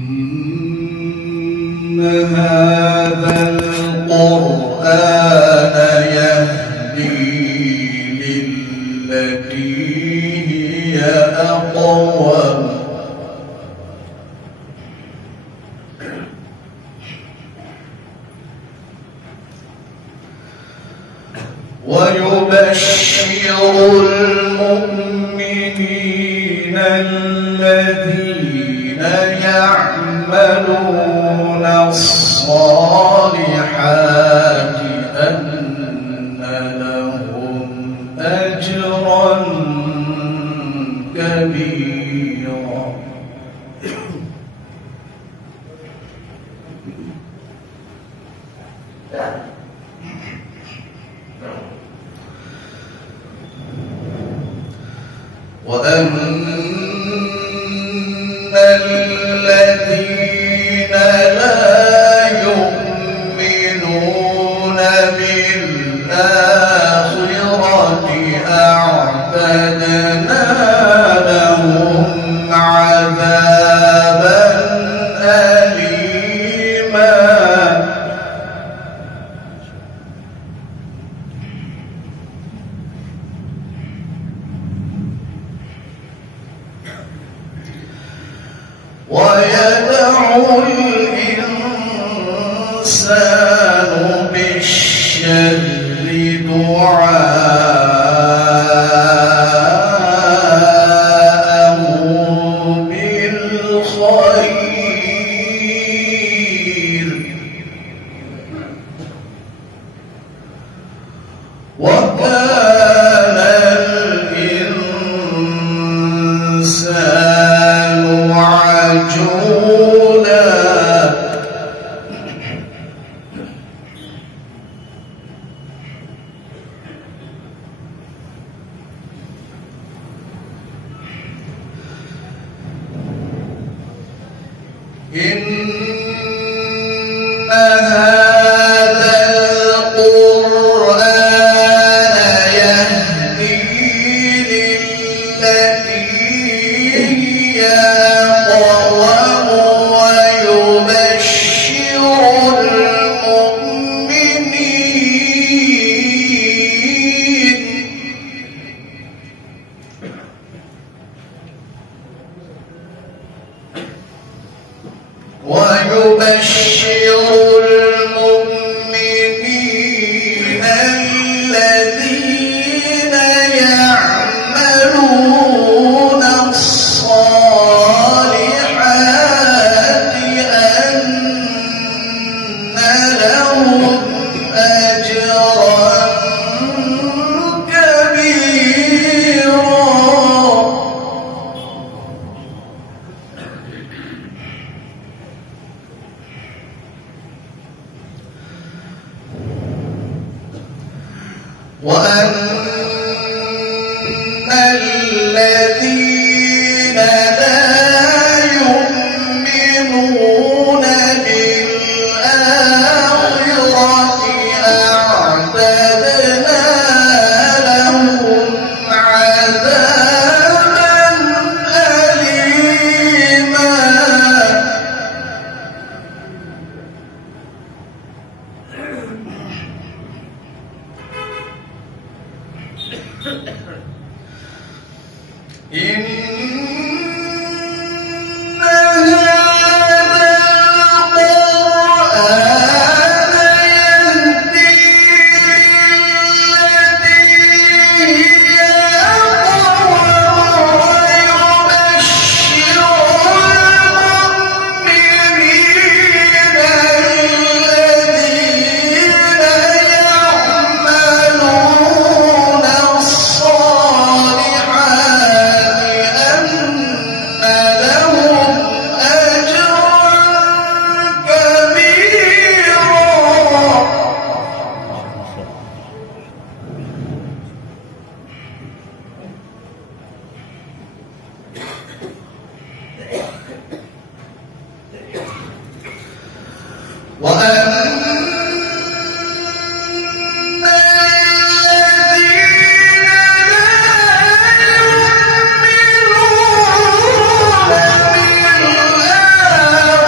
إن هذا القرآن يهدي للتي هي أقوم ويبشر المؤمنين الذين يعملون الصالحات أن لهم أجرا كبيرا. وأن الذين لا يؤمنون بالآخرة أعتدنا لهم عذابا أليما. ويدعو الإنسان بالشر دعاءه بالخير وكان الإنسان عجولا. إن هذا القرآن يهدي للتي هي أقوم ويبشر المؤمنين الذين يعملون الصالحات أن لهم أجرا كبيرا. وأن الذين لا يؤمنون بالآخرة أعتدنا لهم عذابا أليما. إن هذا القرآن يهدي للتي هي أقوم ويبشر المؤمنين الذين يعملون الصالحات أن لهم أجرا كبيرا. وأن الذين لا يؤمنون بالآخرة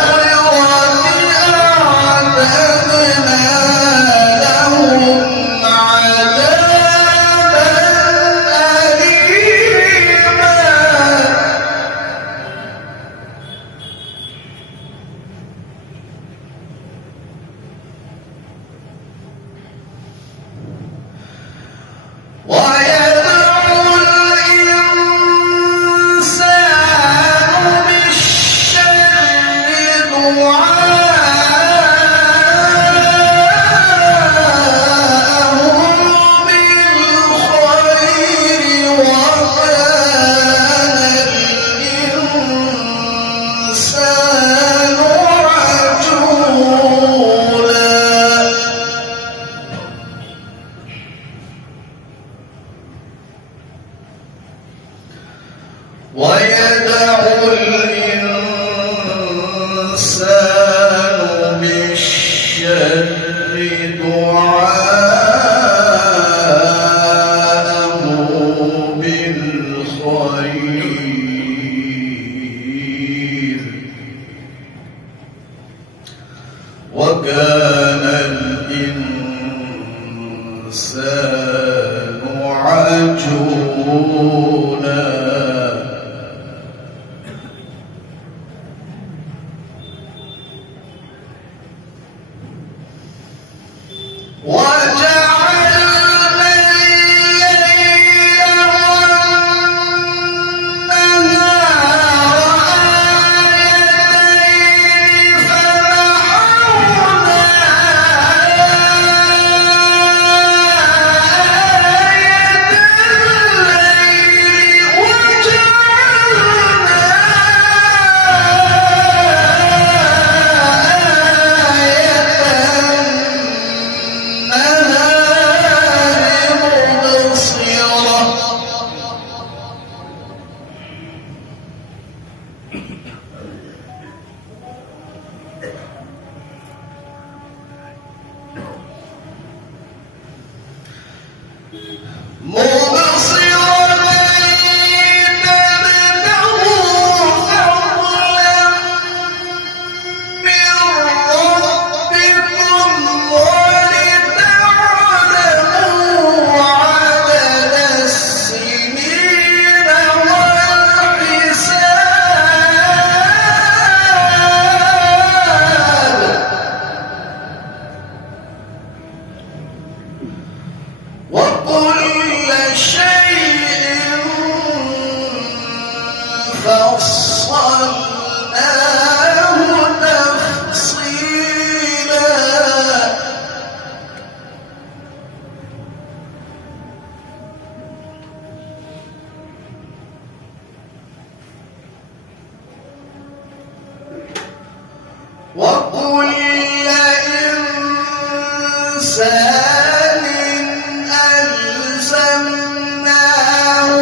وكان الإنسان عجولا وكل إنسان ألزمناه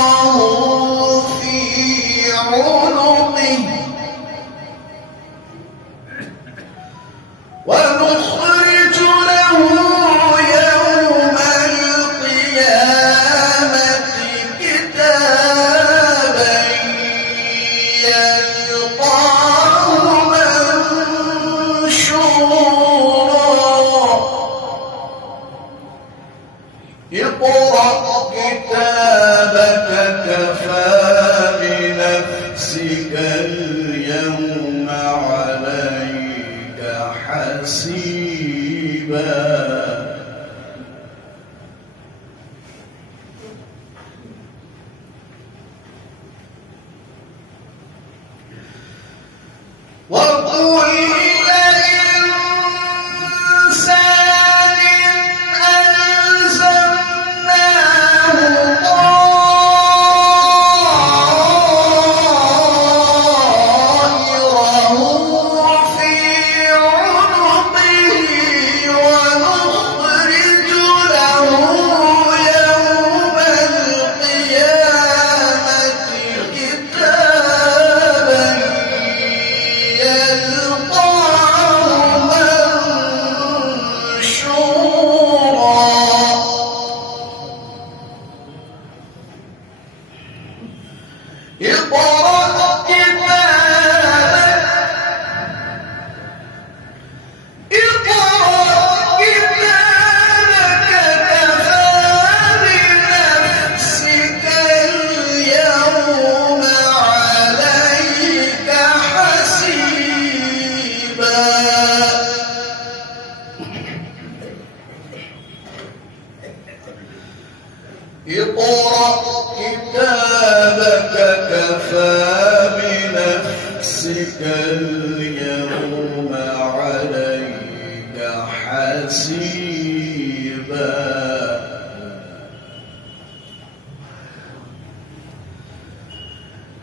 طائره في عنقه ونخرج له يوم القيامة كتابا يلقاه منشورا اقرأ كتابك كفى بنفسك اليوم عليك حسيبا وكل إنسان ألزمناه طائره في عنقه ونخرج له يوم القيامة كتابا يلقاه منشورا اقرأ كتابك كفى بنفسك اليوم عليك حسيبا اقرأ كتابك كفى بنفسك اليوم عليك حسيبا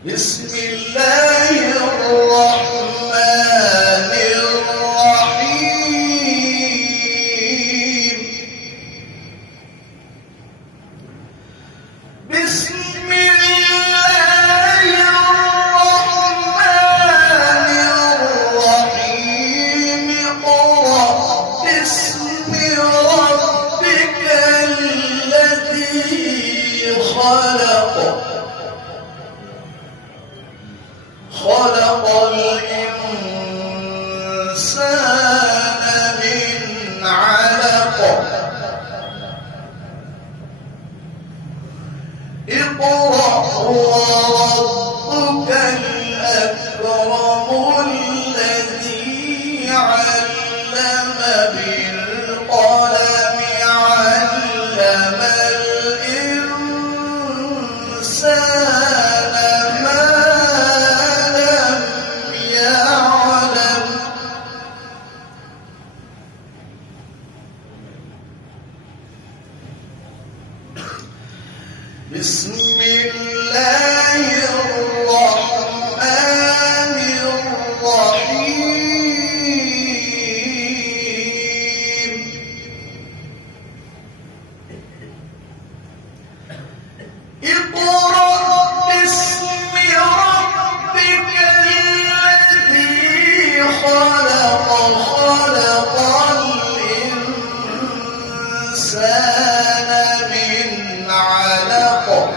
بسم الله الرحمن الرحيم بسم الله الرحمن الرحيم اقرأ باسم ربك الذي خلق وربك الأكرم الذي علم بالقلم علم الإنسان ما لم يعلم بسم الله الرحمن الرحيم اقرأ باسم ربك الذي خلق خلق الإنسان من علق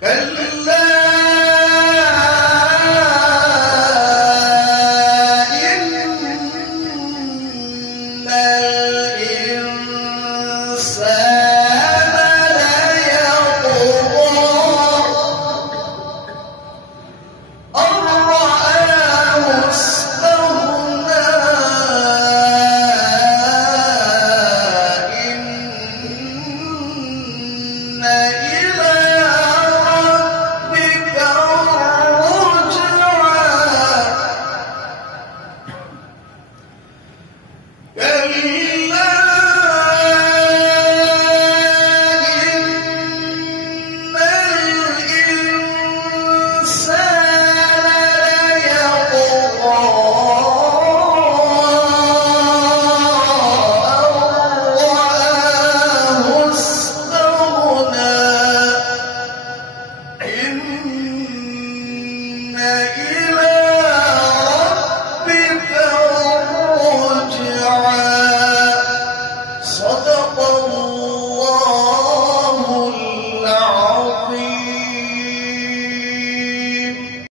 كلا إن الإنسان ليطغى أن رآه استغنى إن إلى ربك الرجعى كلا